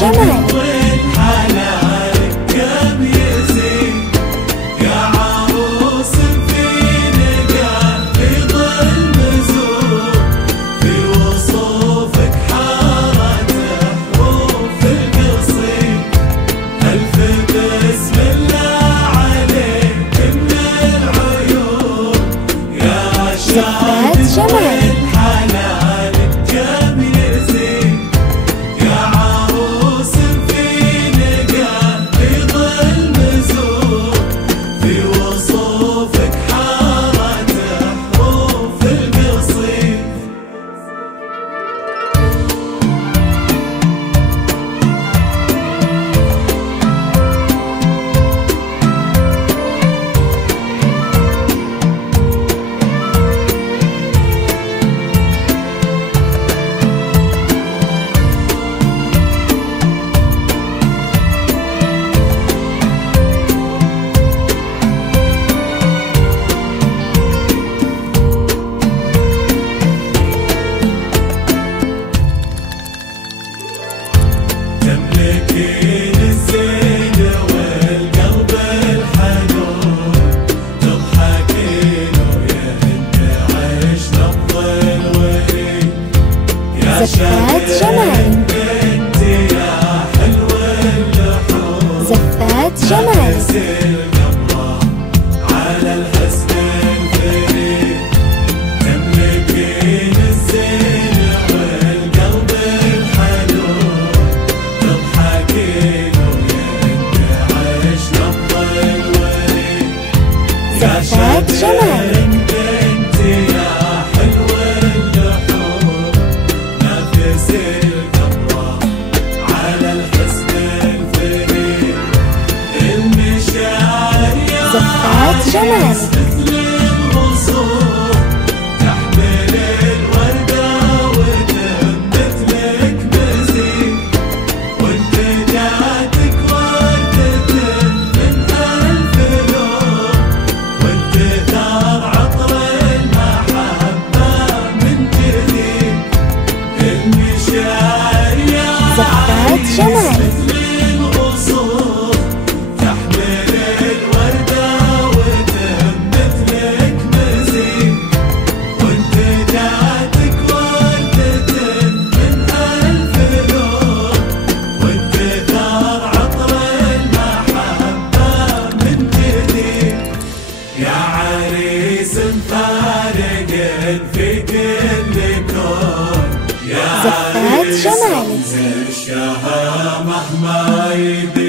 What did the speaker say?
جمالي. زفات جمالي. تملكين الزين والقلب الحنون، تضحكين ويا انت عيش نبض الوريد. يا زفات جمالي. انت يا حلو اللحون، زفات جمالي. على الحسن الفريد. تملكين الزين والقلب الحنون، تضحكين ويا انت عيش نبض الوريد. زفات جمالي. انت يا حلو اللحون، نفس القمرة على الحسن الفريد. المشاعر يا زفات جمالي. مثل الغصون، تحمل الوردة وتنبت لك مزيد. وانتجاتك وردة من ألف لون، وانتثار عطر المحبة من جديد. المشاعر يا زفات جمالي. مثل الغصون، تحمل الوردة وتنبت لك مزيد. وانتجاتك وردة من ألف لون، وانتثار عطر المحبة من جديد. يا عريس مفارق في كل كون، يا زفات جمالي. الشهامة مهما يبين.